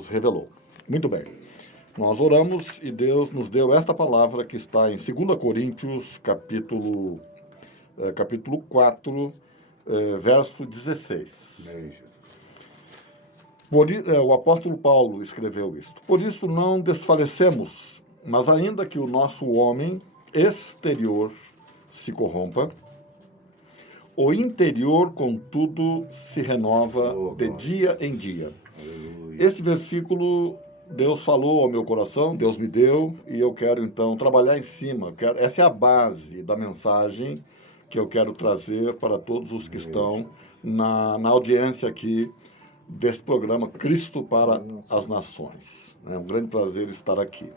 nos revelou. Muito bem. Nós oramos e Deus nos deu esta palavra que está em 2 Coríntios, capítulo 4, verso 16. O apóstolo Paulo escreveu isto. Por isso não desfalecemos, mas ainda que o nosso homem exterior se corrompa, o interior, contudo, se renova de dia em dia. Esse versículo Deus falou ao meu coração, Deus me deu, e eu quero então trabalhar em cima. Essa é a base da mensagem que eu quero trazer para todos os que estão na audiência aqui desse programa Cristo para as Nações. É um grande prazer estar aqui.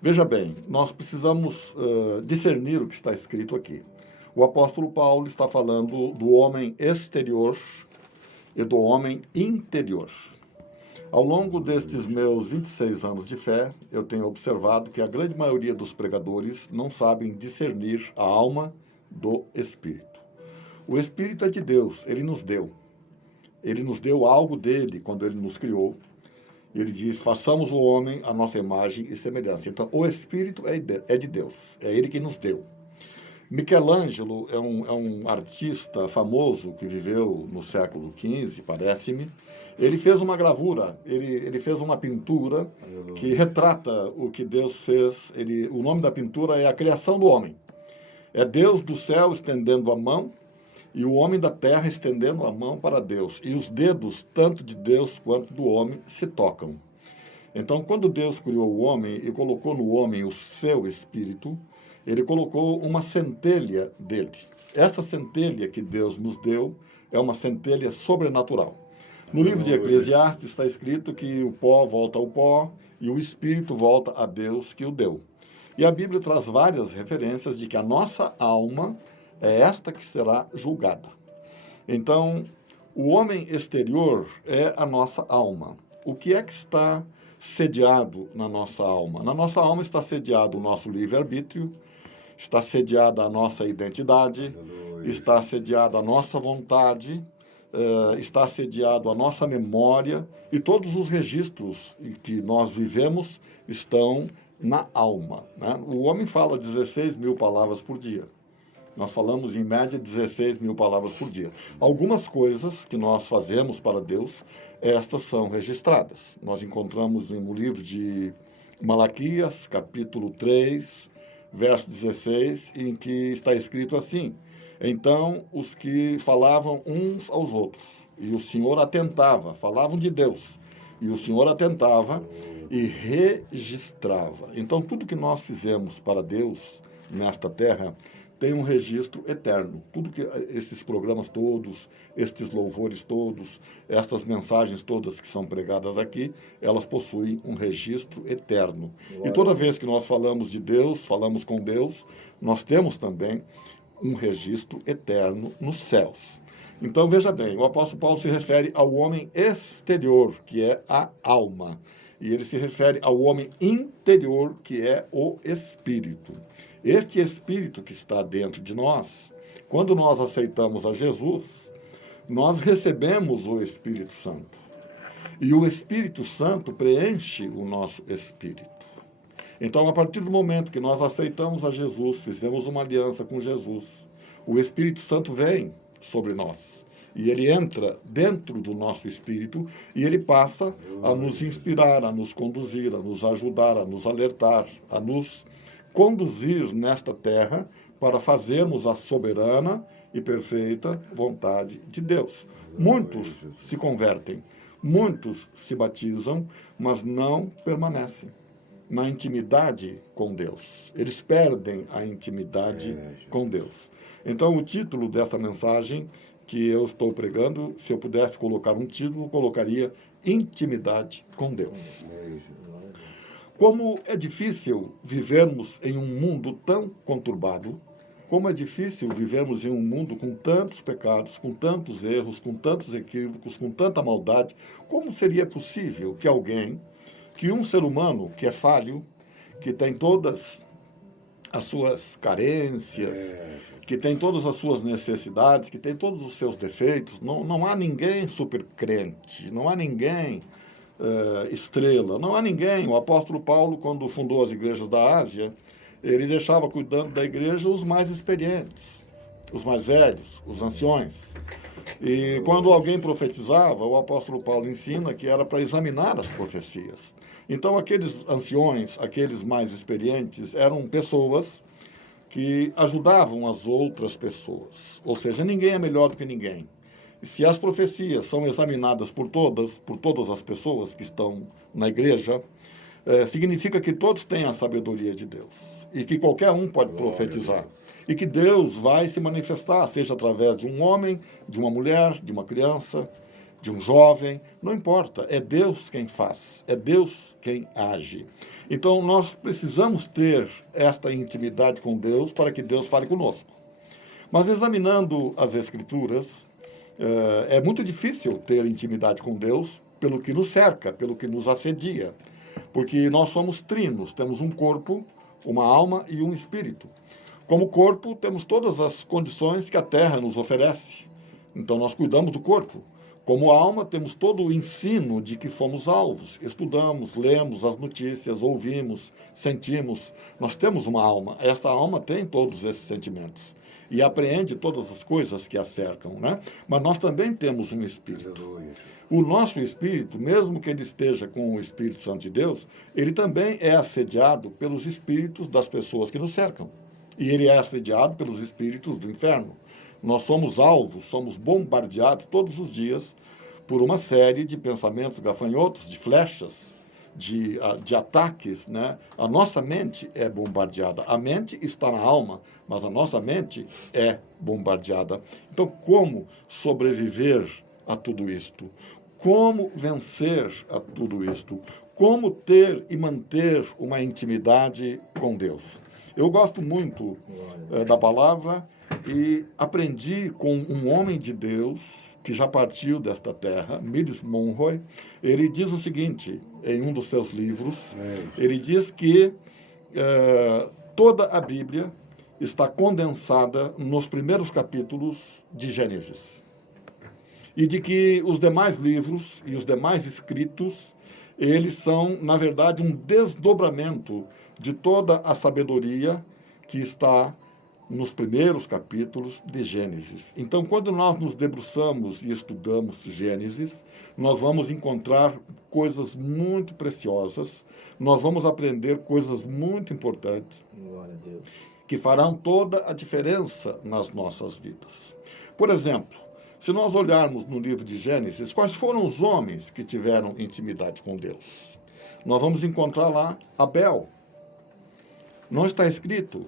Veja bem, nós precisamos discernir o que está escrito aqui. O apóstolo Paulo está falando do homem exterior e do homem interior. Ao longo destes meus 26 anos de fé, eu tenho observado que a grande maioria dos pregadores não sabem discernir a alma do Espírito. O Espírito é de Deus, Ele nos deu. Ele nos deu algo dele quando Ele nos criou. Ele diz, façamos o homem à nossa imagem e semelhança. Então, o Espírito é de Deus, é Ele que nos deu. Michelangelo é um artista famoso que viveu no século XV, parece-me. Ele fez uma gravura, ele fez uma pintura que retrata o que Deus fez. O nome da pintura é A Criação do Homem. É Deus do céu estendendo a mão e o homem da terra estendendo a mão para Deus. E os dedos, tanto de Deus quanto do homem, se tocam. Então, quando Deus criou o homem e colocou no homem o seu espírito, Ele colocou uma centelha dele. Essa centelha que Deus nos deu é uma centelha sobrenatural. No livro de Eclesiastes está escrito que o pó volta ao pó e o espírito volta a Deus que o deu. E a Bíblia traz várias referências de que a nossa alma é esta que será julgada. Então, o homem exterior é a nossa alma. O que é que está sediado na nossa alma? Na nossa alma está sediado o nosso livre-arbítrio, está sediada a nossa identidade, está sediada a nossa vontade, está sediado a nossa memória, e todos os registros que nós vivemos estão na alma, né? O homem fala 16 mil palavras por dia. Nós falamos, em média, 16 mil palavras por dia. Algumas coisas que nós fazemos para Deus, estas são registradas. Nós encontramos no livro de Malaquias, capítulo 3, verso 16, em que está escrito assim: então os que falavam uns aos outros, e o Senhor atentava, falavam de Deus, e o Senhor atentava e registrava. Então, tudo que nós fizemos para Deus nesta terra tem um registro eterno. Tudo que esses programas todos, estes louvores todos, estas mensagens todas que são pregadas aqui, elas possuem um registro eterno. E toda vez que nós falamos de Deus, falamos com Deus, nós temos também um registro eterno nos céus. Então, veja bem, o apóstolo Paulo se refere ao homem exterior, que é a alma. E ele se refere ao homem interior, que é o espírito. Este espírito que está dentro de nós, quando nós aceitamos a Jesus, nós recebemos o Espírito Santo. E o Espírito Santo preenche o nosso espírito. Então, a partir do momento que nós aceitamos a Jesus, fizemos uma aliança com Jesus, o Espírito Santo vem sobre nós. E ele entra dentro do nosso espírito e ele passa a nos inspirar, a nos conduzir, a nos ajudar, a nos alertar, a nos conduzir nesta terra para fazermos a soberana e perfeita vontade de Deus. Muitos se convertem, muitos se batizam, mas não permanecem na intimidade com Deus. Eles perdem a intimidade com Deus. Então, o título dessa mensagem que eu estou pregando, se eu pudesse colocar um título, eu colocaria Intimidade com Deus. Como é difícil vivermos em um mundo tão conturbado, como é difícil vivermos em um mundo com tantos pecados, com tantos erros, com tantos equívocos, com tanta maldade, como seria possível que um ser humano que é falho, que tem todas as suas carências, que tem todas as suas necessidades, que tem todos os seus defeitos, não há ninguém super crente, não há ninguém estrela. Não há ninguém. O apóstolo Paulo, quando fundou as igrejas da Ásia, ele deixava cuidando da igreja os mais experientes, os mais velhos, os anciões. E quando alguém profetizava, o apóstolo Paulo ensina que era para examinar as profecias. Então, aqueles anciões, aqueles mais experientes, eram pessoas que ajudavam as outras pessoas. Ou seja, ninguém é melhor do que ninguém. E se as profecias são examinadas por todas as pessoas que estão na igreja, significa que todos têm a sabedoria de Deus. E que qualquer um pode profetizar. E que Deus vai se manifestar, seja através de um homem, de uma mulher, de uma criança, de um jovem, não importa, é Deus quem faz, é Deus quem age. Então, nós precisamos ter esta intimidade com Deus para que Deus fale conosco. Mas examinando as Escrituras, é muito difícil ter intimidade com Deus pelo que nos cerca, pelo que nos assedia. Porque nós somos trinos, temos um corpo, uma alma e um espírito. Como corpo, temos todas as condições que a terra nos oferece. Então, nós cuidamos do corpo. Como alma, temos todo o ensino de que fomos alvos. Estudamos, lemos as notícias, ouvimos, sentimos. Nós temos uma alma. Essa alma tem todos esses sentimentos. E apreende todas as coisas que a cercam, né? Mas nós também temos um espírito. O nosso espírito, mesmo que ele esteja com o Espírito Santo de Deus, ele também é assediado pelos espíritos das pessoas que nos cercam. E ele é assediado pelos espíritos do inferno. Nós somos alvos, somos bombardeados todos os dias por uma série de pensamentos gafanhotos, de flechas, de ataques, né? A nossa mente é bombardeada. A mente está na alma, mas a nossa mente é bombardeada. Então, como sobreviver a tudo isto? Como vencer a tudo isto? Como ter e manter uma intimidade com Deus? Eu gosto muito da palavra e aprendi com um homem de Deus que já partiu desta terra, Miles Monroe. Ele diz o seguinte, em um dos seus livros, ele diz que toda a Bíblia está condensada nos primeiros capítulos de Gênesis. E de que os demais livros e os demais escritos, eles são, na verdade, um desdobramento de toda a sabedoria que está nos primeiros capítulos de Gênesis. Então, quando nós nos debruçamos e estudamos Gênesis, nós vamos encontrar coisas muito preciosas, nós vamos aprender coisas muito importantes, glória a Deus, que farão toda a diferença nas nossas vidas. Por exemplo, se nós olharmos no livro de Gênesis, quais foram os homens que tiveram intimidade com Deus? Nós vamos encontrar lá Abel. Não está escrito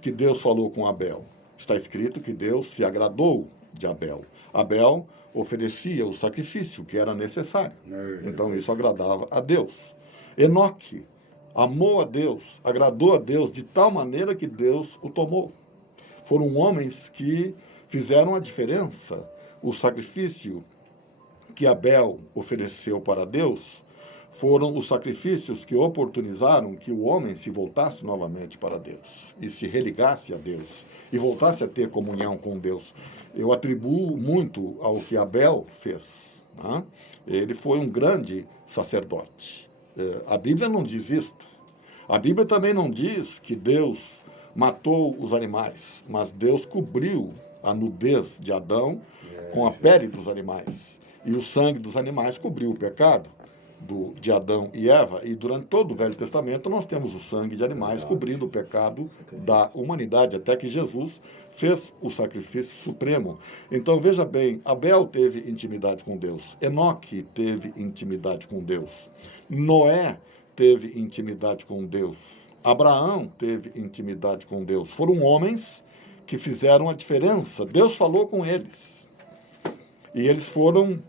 que Deus falou com Abel. Está escrito que Deus se agradou de Abel. Abel oferecia o sacrifício que era necessário. Então, isso agradava a Deus. Enoque amou a Deus, agradou a Deus de tal maneira que Deus o tomou. Foram homens que fizeram a diferença. O sacrifício que Abel ofereceu para Deus foram os sacrifícios que oportunizaram que o homem se voltasse novamente para Deus e se religasse a Deus e voltasse a ter comunhão com Deus. Eu atribuo muito ao que Abel fez, né? Ele foi um grande sacerdote. A Bíblia não diz isto. A Bíblia também não diz que Deus matou os animais, mas Deus cobriu a nudez de Adão com a pele dos animais. E o sangue dos animais cobriu o pecado de Adão e Eva. E durante todo o Velho Testamento nós temos o sangue de animais cobrindo o pecado da humanidade, até que Jesus fez o sacrifício supremo. Então, veja bem, Abel teve intimidade com Deus. Enoque teve intimidade com Deus. Noé teve intimidade com Deus. Abraão teve intimidade com Deus. Foram homens que fizeram a diferença. Deus falou com eles. E eles foram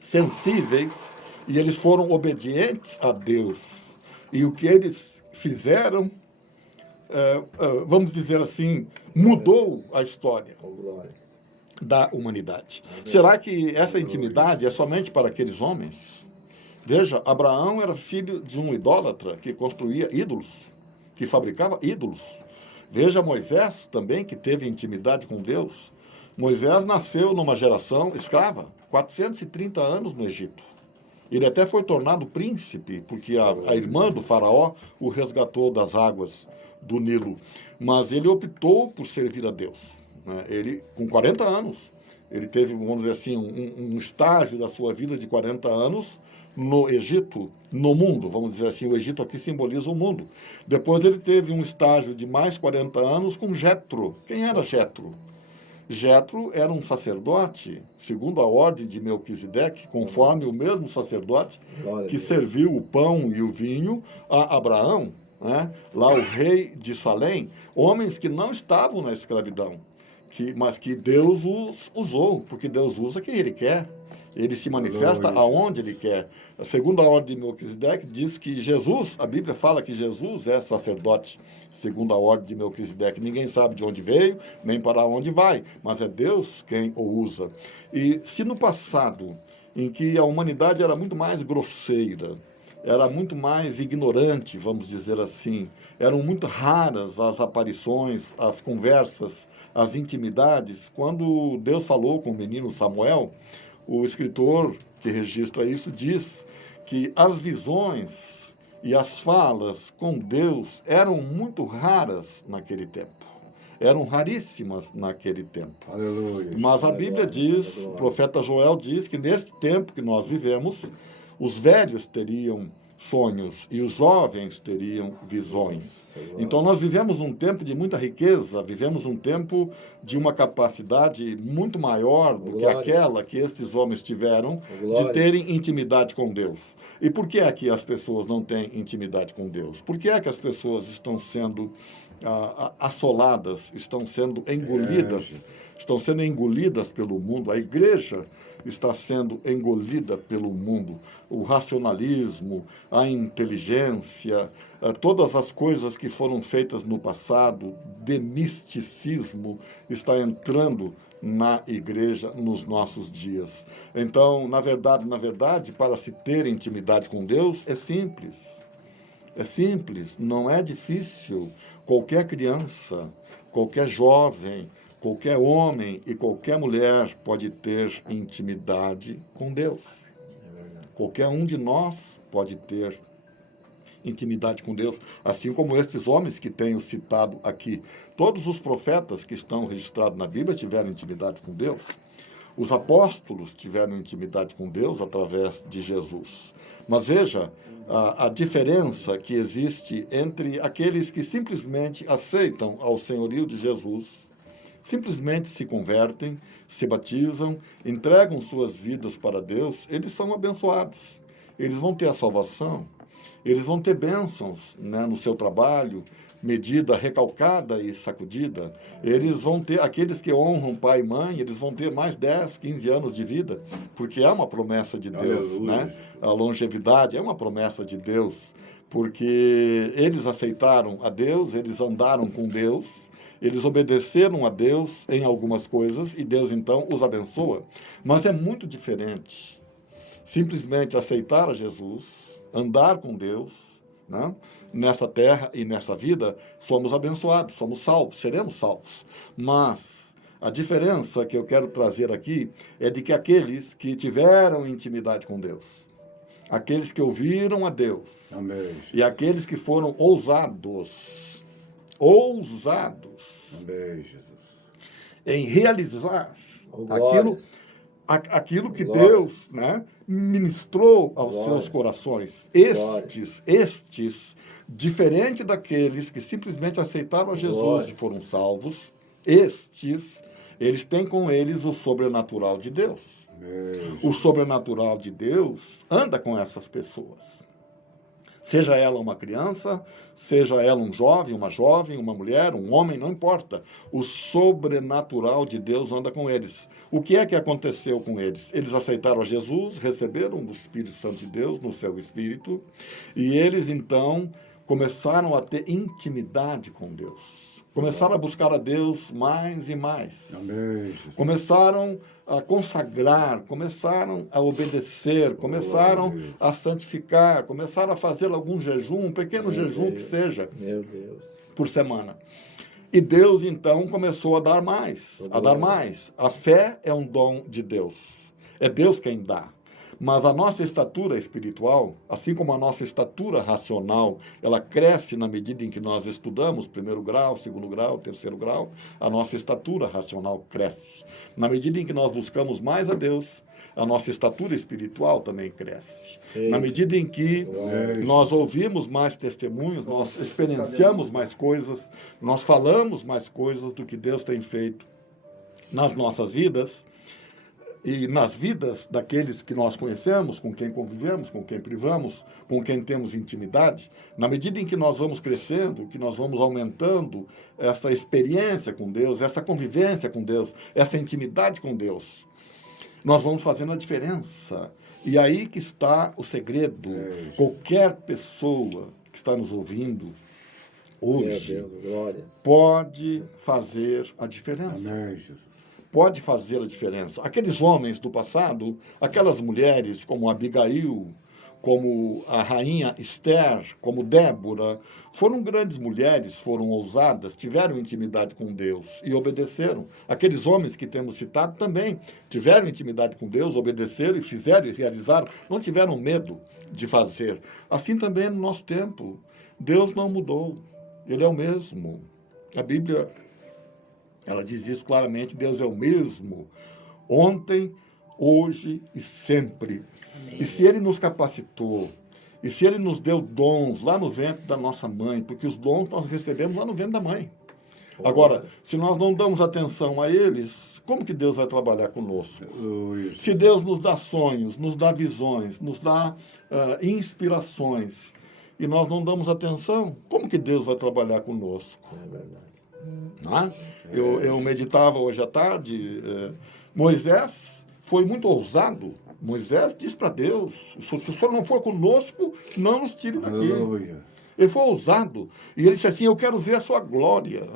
sensíveis e eles foram obedientes a Deus. E o que eles fizeram, vamos dizer assim, mudou a história da humanidade. Será que essa intimidade é somente para aqueles homens? Veja, Abraão era filho de um idólatra que construía ídolos, que fabricava ídolos. Veja Moisés também, que teve intimidade com Deus. Moisés nasceu numa geração escrava, 430 anos no Egito. Ele até foi tornado príncipe, porque a irmã do faraó o resgatou das águas do Nilo. Mas ele optou por servir a Deus, né? Ele, com 40 anos, ele teve, vamos dizer assim, um estágio da sua vida de 40 anos no Egito, no mundo, vamos dizer assim, o Egito aqui simboliza o mundo. Depois ele teve um estágio de mais 40 anos com Jetro. Quem era Jetro? Jetro era um sacerdote, segundo a ordem de Melquisedeque, conforme o mesmo sacerdote que serviu o pão e o vinho a Abraão, né? Lá o rei de Salém, homens que não estavam na escravidão, mas que Deus os usou, porque Deus usa quem Ele quer. Ele se manifesta aonde Ele quer. Segundo a ordem de Melquisedeque, diz que Jesus, a Bíblia fala que Jesus é sacerdote, segundo a ordem de Melquisedeque. Ninguém sabe de onde veio, nem para onde vai, mas é Deus quem o usa. E se no passado, em que a humanidade era muito mais grosseira, era muito mais ignorante, vamos dizer assim. Eram muito raras as aparições, as conversas, as intimidades. Quando Deus falou com o menino Samuel, o escritor que registra isso diz que as visões e as falas com Deus eram muito raras naquele tempo. Eram raríssimas naquele tempo. Aleluia. Mas a Bíblia diz, o profeta Joel diz que neste tempo que nós vivemos, os velhos teriam sonhos e os jovens teriam visões. Então nós vivemos um tempo de muita riqueza, vivemos um tempo de uma capacidade muito maior do que aquela que estes homens tiveram de terem intimidade com Deus. E por que é que as pessoas não têm intimidade com Deus? Por que é que as pessoas estão sendo assoladas, estão sendo engolidas pelo mundo? A igreja está sendo engolida pelo mundo. O racionalismo, a inteligência, todas as coisas que foram feitas no passado, de misticismo, está entrando na igreja nos nossos dias. Então, na verdade, para se ter intimidade com Deus, é simples. É simples, não é difícil. Qualquer criança, qualquer jovem, qualquer homem e qualquer mulher pode ter intimidade com Deus. Qualquer um de nós pode ter intimidade com Deus, assim como estes homens que tenho citado aqui. Todos os profetas que estão registrados na Bíblia tiveram intimidade com Deus. Os apóstolos tiveram intimidade com Deus através de Jesus. Mas veja a diferença que existe entre aqueles que simplesmente aceitam ao senhorio de Jesus, simplesmente se convertem, se batizam, entregam suas vidas para Deus. Eles são abençoados. Eles vão ter a salvação. Eles vão ter bênçãos, né, no seu trabalho, medida recalcada e sacudida. Eles vão ter, aqueles que honram pai e mãe, eles vão ter mais 10, 15 anos de vida, porque é uma promessa de Deus, né? A longevidade é uma promessa de Deus, porque eles aceitaram a Deus, eles andaram com Deus, eles obedeceram a Deus em algumas coisas e Deus então os abençoa. Mas é muito diferente simplesmente aceitar a Jesus, andar com Deus, né? Nessa terra e nessa vida, somos abençoados, somos salvos, seremos salvos. Mas a diferença que eu quero trazer aqui é de que aqueles que tiveram intimidade com Deus, aqueles que ouviram a Deus, Amém. E aqueles que foram ousados, Amém, Jesus, em realizar aquilo que Glória. Deus, né, ministrou aos Glória. seus corações. Estes, diferente daqueles que simplesmente aceitaram a Jesus Glória. e foram salvos, eles têm com eles o sobrenatural de Deus. Amém. O sobrenatural de Deus anda com essas pessoas. Seja ela uma criança, seja ela um jovem, uma mulher, um homem, não importa. O sobrenatural de Deus anda com eles. O que é que aconteceu com eles? Eles aceitaram a Jesus, receberam o Espírito Santo de Deus no seu espírito, e eles então começaram a ter intimidade com Deus. Começaram a buscar a Deus mais e mais. Amém, Jesus. Começaram a consagrar, começaram a obedecer, começaram a santificar, começaram a fazer algum jejum, um pequeno jejum que seja, Meu Deus. por semana. E Deus, então, começou a dar mais, a dar mais. A fé é um dom de Deus. É Deus quem dá. Mas a nossa estatura espiritual, assim como a nossa estatura racional, ela cresce na medida em que nós estudamos primeiro grau, segundo grau, terceiro grau, a nossa estatura racional cresce. Na medida em que nós buscamos mais a Deus, a nossa estatura espiritual também cresce. Na medida em que nós ouvimos mais testemunhos, nós experienciamos mais coisas, nós falamos mais coisas do que Deus tem feito nas nossas vidas e nas vidas daqueles que nós conhecemos, com quem convivemos, com quem privamos, com quem temos intimidade. Na medida em que nós vamos crescendo, que nós vamos aumentando essa experiência com Deus, essa convivência com Deus, essa intimidade com Deus, nós vamos fazendo a diferença. E aí que está o segredo. Qualquer pessoa que está nos ouvindo hoje pode fazer a diferença. Amém, Jesus. Pode fazer a diferença. Aqueles homens do passado, aquelas mulheres como Abigail, como a rainha Esther, como Débora, foram grandes mulheres, foram ousadas, tiveram intimidade com Deus e obedeceram. Aqueles homens que temos citado também tiveram intimidade com Deus, obedeceram e fizeram e realizaram, não tiveram medo de fazer. Assim também no nosso tempo, Deus não mudou, Ele é o mesmo. A Bíblia, ela diz isso claramente, Deus é o mesmo, ontem, hoje e sempre. Amém. E se Ele nos capacitou, e se Ele nos deu dons lá no ventre da nossa mãe, porque os dons nós recebemos lá no ventre da mãe. Agora, se nós não damos atenção a eles, como que Deus vai trabalhar conosco? Se Deus nos dá sonhos, nos dá visões, nos dá inspirações, e nós não damos atenção, como que Deus vai trabalhar conosco? É verdade. Eu meditava hoje à tarde, Moisés foi muito ousado. Moisés disse para Deus, se o Senhor não for conosco, não nos tire daqui. Aleluia. Ele foi ousado. E ele disse assim, eu quero ver a sua glória.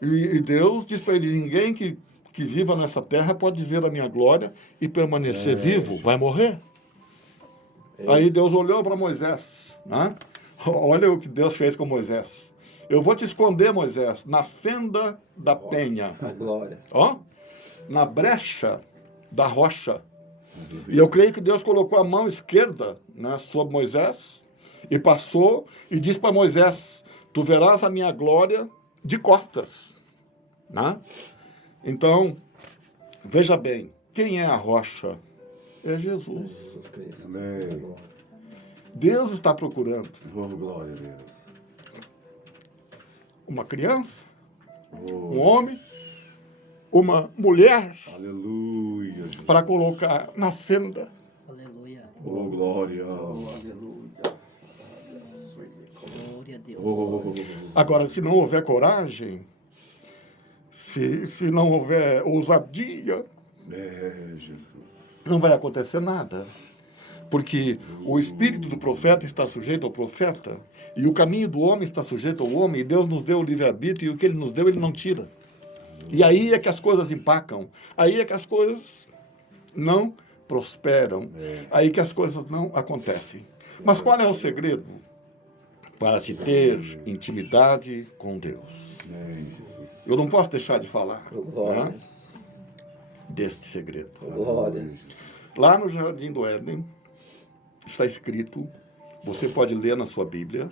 E Deus disse para ele, ninguém que viva nessa terra pode ver a minha glória e permanecer vivo, vai morrer. Aí Deus olhou para Moisés. Olha o que Deus fez com Moisés. Eu vou te esconder, Moisés, na fenda da penha. Glória. Na brecha da rocha. E eu creio que Deus colocou a mão esquerda sobre Moisés e passou e disse para Moisés, tu verás a minha glória de costas. Então, veja bem, quem é a rocha? É Jesus. Jesus Cristo. Amém. Deus está procurando Glória a Deus. uma criança, um homem, uma mulher, Aleluia. para colocar na fenda. Aleluia. Oh, glória. Aleluia. Glória a Deus. Agora, se não houver coragem, se não houver ousadia, Jesus. não vai acontecer nada. Porque o espírito do profeta está sujeito ao profeta, e o caminho do homem está sujeito ao homem, e Deus nos deu o livre-arbítrio, e o que Ele nos deu, Ele não tira. E aí é que as coisas empacam, aí é que as coisas não prosperam, aí que as coisas não acontecem. Mas qual é o segredo para se ter intimidade com Deus? Eu não posso deixar de falar deste segredo. Glórias. Lá no Jardim do Éden, está escrito, você pode ler na sua Bíblia,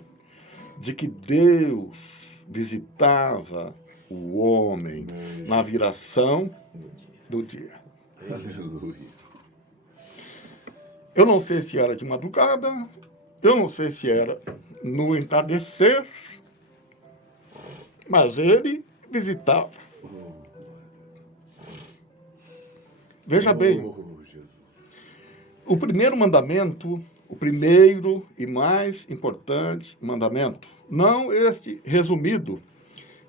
de que Deus visitava o homem na viração do dia. Aleluia. Eu não sei se era de madrugada, eu não sei se era no entardecer, mas ele visitava. Veja bem, o primeiro mandamento, o primeiro e mais importante mandamento, não este resumido,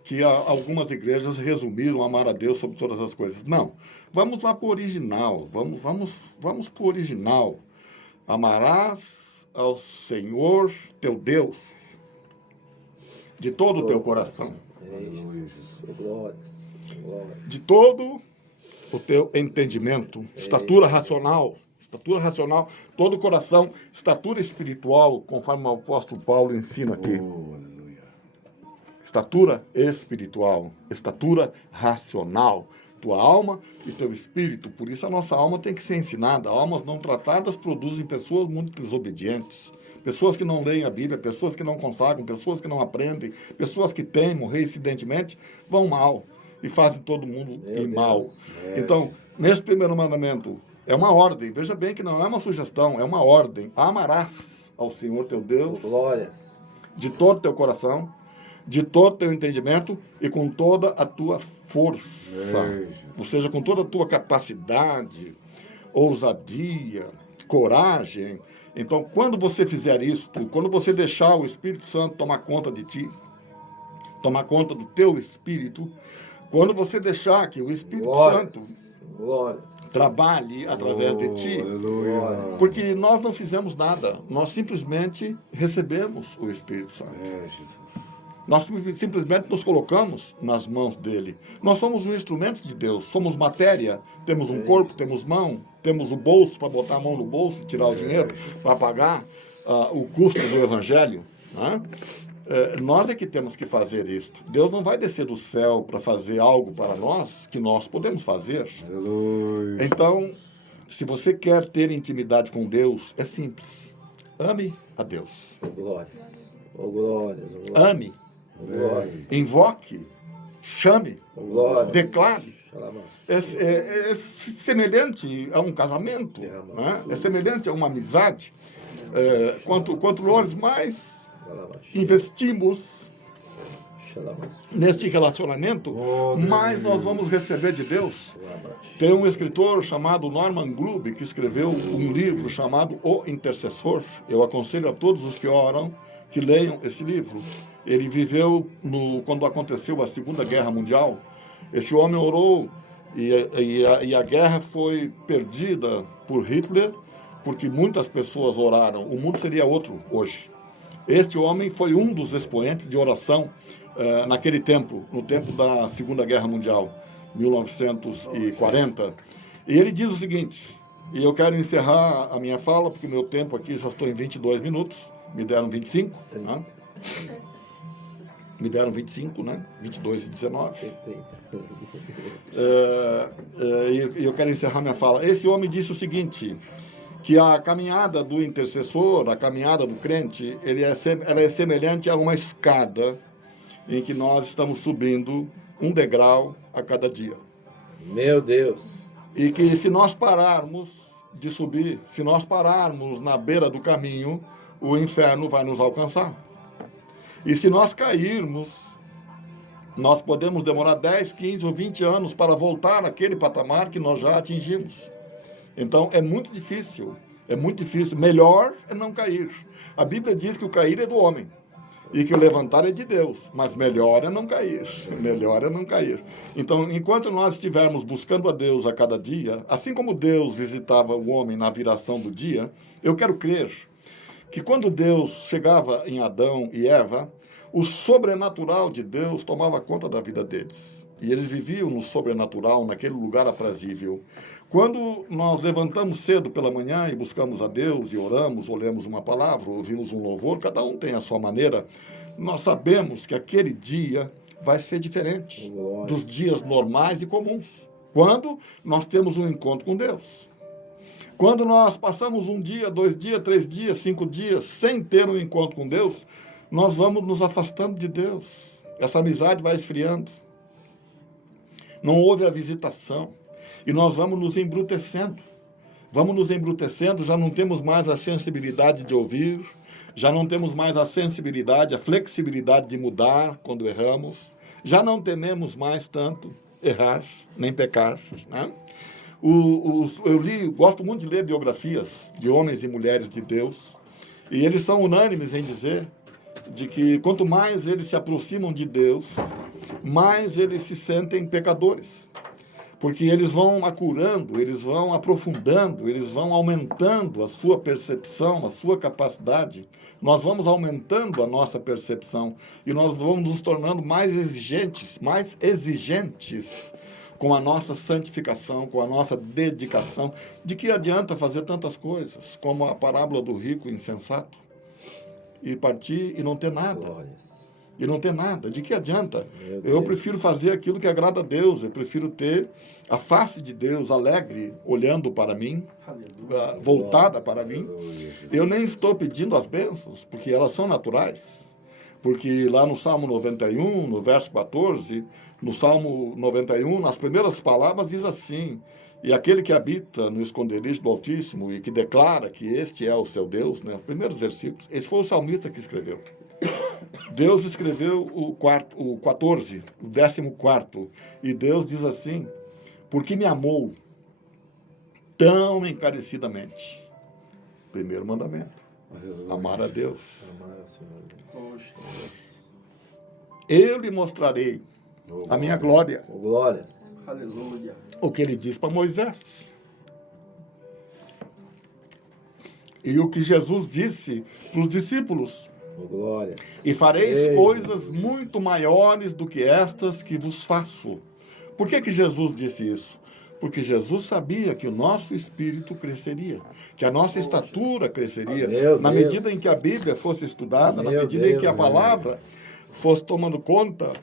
que algumas igrejas resumiram amar a Deus sobre todas as coisas. Não. Vamos lá para o original. Vamos para o original. Amarás ao Senhor teu Deus de todo o teu coração. Glórias. De todo o teu entendimento, estatura racional, todo o coração, estatura espiritual, conforme o apóstolo Paulo ensina aqui. Estatura espiritual, estatura racional, tua alma e teu espírito. Por isso a nossa alma tem que ser ensinada. Almas não tratadas produzem pessoas muito desobedientes. Pessoas que não leem a Bíblia, pessoas que não consagram, pessoas que não aprendem, pessoas que temem, reincidentemente, vão mal e fazem todo mundo ir mal. Então, nesse primeiro mandamento, é uma ordem. Veja bem que não é uma sugestão, é uma ordem. Amarás ao Senhor teu Deus Glórias. de todo o teu coração, de todo o teu entendimento e com toda a tua força. Ou seja, com toda a tua capacidade, ousadia, coragem. Então, quando você fizer isso, quando você deixar o Espírito Santo tomar conta de ti, tomar conta do teu espírito, quando você deixar que o Espírito Santo Glórias. trabalhe através de ti, Aleluia. porque nós não fizemos nada, nós simplesmente recebemos o Espírito Santo. Jesus. Nós simplesmente nos colocamos nas mãos dele. Nós somos um instrumento de Deus, somos matéria, temos um corpo, temos mão, temos o bolso para botar a mão no bolso, tirar o dinheiro, para pagar o custo do evangelho. Né? Nós é que temos que fazer isto. Deus não vai descer do céu para fazer algo para nós que nós podemos fazer. Aleluia. Então, se você quer ter intimidade com Deus, é simples. Ame a Deus. Glórias. Glórias. Ame, Glórias. invoque, chame, Glórias. declare. Xalamaçu. É semelhante a um casamento, né? É semelhante a uma amizade. Quanto nós mais investimos Xalamaçu. neste relacionamento, mais nós vamos receber de Deus. Tem um escritor chamado Norman Grubb que escreveu um livro chamado O Intercessor. Eu aconselho a todos os que oram que leiam esse livro. Ele viveu quando aconteceu a Segunda Guerra Mundial. Esse homem orou e a guerra foi perdida por Hitler, porque muitas pessoas oraram. O mundo seria outro hoje. Este homem foi um dos expoentes de oração naquele tempo, no tempo da Segunda Guerra Mundial, 1940. E ele diz o seguinte, e eu quero encerrar a minha fala, porque meu tempo aqui já estou em 22 minutos, me deram 25, né? Me deram 25, né? 22 e 19. E eu quero encerrar minha fala. Esse homem disse o seguinte, que a caminhada do intercessor, a caminhada do crente, ela é semelhante a uma escada em que nós estamos subindo um degrau a cada dia. Meu Deus. E que se nós pararmos de subir, se nós pararmos na beira do caminho, o inferno vai nos alcançar. E se nós cairmos, nós podemos demorar 10, 15 ou 20 anos para voltar àquele patamar que nós já atingimos. Então, é muito difícil. Melhor é não cair. A Bíblia diz que o cair é do homem e que o levantar é de Deus, mas melhor é não cair. Melhor é não cair. Então, enquanto nós estivermos buscando a Deus a cada dia, assim como Deus visitava o homem na viração do dia, eu quero crer que quando Deus chegava em Adão e Eva, o sobrenatural de Deus tomava conta da vida deles. E eles viviam no sobrenatural, naquele lugar aprazível. Quando nós levantamos cedo pela manhã e buscamos a Deus, e oramos, ou lemos uma palavra, ouvimos um louvor, cada um tem a sua maneira, nós sabemos que aquele dia vai ser diferente dos dias normais e comuns. Quando nós temos um encontro com Deus. Quando nós passamos 1 dia, 2 dias, 3 dias, 5 dias sem ter um encontro com Deus, nós vamos nos afastando de Deus. Essa amizade vai esfriando. Não houve a visitação. E nós vamos nos embrutecendo. Vamos nos embrutecendo, já não temos mais a sensibilidade de ouvir, já não temos mais a sensibilidade, a flexibilidade de mudar quando erramos, já não tememos mais tanto errar, nem pecar, né? Gosto muito de ler biografias de homens e mulheres de Deus, e eles são unânimes em dizer de que quanto mais eles se aproximam de Deus, mais eles se sentem pecadores. Porque eles vão acurando, eles vão aprofundando, eles vão aumentando a sua percepção, a sua capacidade. Nós vamos aumentando a nossa percepção e nós vamos nos tornando mais exigentes com a nossa santificação, com a nossa dedicação. De que adianta fazer tantas coisas, como a parábola do rico insensato, e partir e não ter nada? e não ter nada. De que adianta? Meu Eu Deus. prefiro fazer aquilo que agrada a Deus. Eu prefiro ter a face de Deus alegre, olhando para mim, voltada para mim. Eu nem estou pedindo as bênçãos, porque elas são naturais. Porque lá no Salmo 91, no verso 14, no Salmo 91, nas primeiras palavras diz assim: e aquele que habita no esconderijo do Altíssimo e que declara que este é o seu Deus, né? Os primeiros versículos, esse foi o salmista que escreveu. Deus escreveu o 14, o 14º, e Deus diz assim: porque me amou tão encarecidamente. Primeiro mandamento, amar a Deus. Amar ao Senhor. Oxe. Eu lhe mostrarei a minha glória. Oh, glórias. Aleluia. O que ele diz para Moisés. E o que Jesus disse para os discípulos: Oh, glórias. e fareis Ei. coisas muito maiores do que estas que vos faço. Por que que Jesus disse isso? Porque Jesus sabia que o nosso espírito cresceria, que a nossa estatura cresceria, Meu na Deus. medida em que a Bíblia fosse estudada, na Meu medida em que a Deus. palavra fosse tomando conta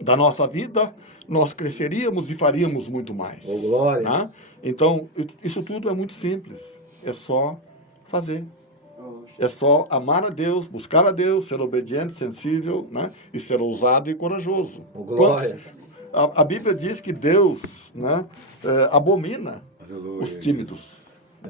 da nossa vida, nós cresceríamos e faríamos muito mais. Oh, glórias. Tá? Então, isso tudo é muito simples. É só fazer. Oxe. É só amar a Deus, buscar a Deus, ser obediente, sensível, né? E ser ousado e corajoso. Oh, glórias. A Bíblia diz que Deus, né, abomina Aleluia. os tímidos.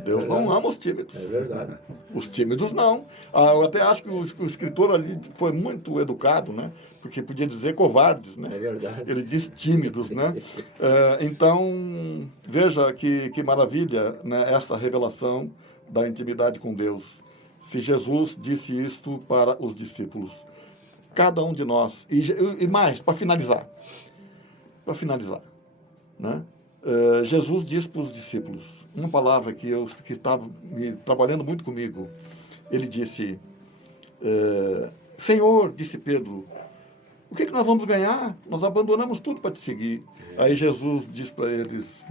Deus não ama os tímidos. É verdade. Os tímidos não. Eu até acho que o escritor ali foi muito educado, né? Porque podia dizer covardes, né? É verdade. Ele diz tímidos, né? Então, veja que maravilha, né, esta revelação da intimidade com Deus. Se Jesus disse isto para os discípulos, cada um de nós, e mais, para finalizar, né? Jesus disse para os discípulos uma palavra que estava trabalhando muito comigo. Ele disse: Senhor, disse Pedro, o que nós vamos ganhar? Nós abandonamos tudo para te seguir. Aí Jesus disse para eles: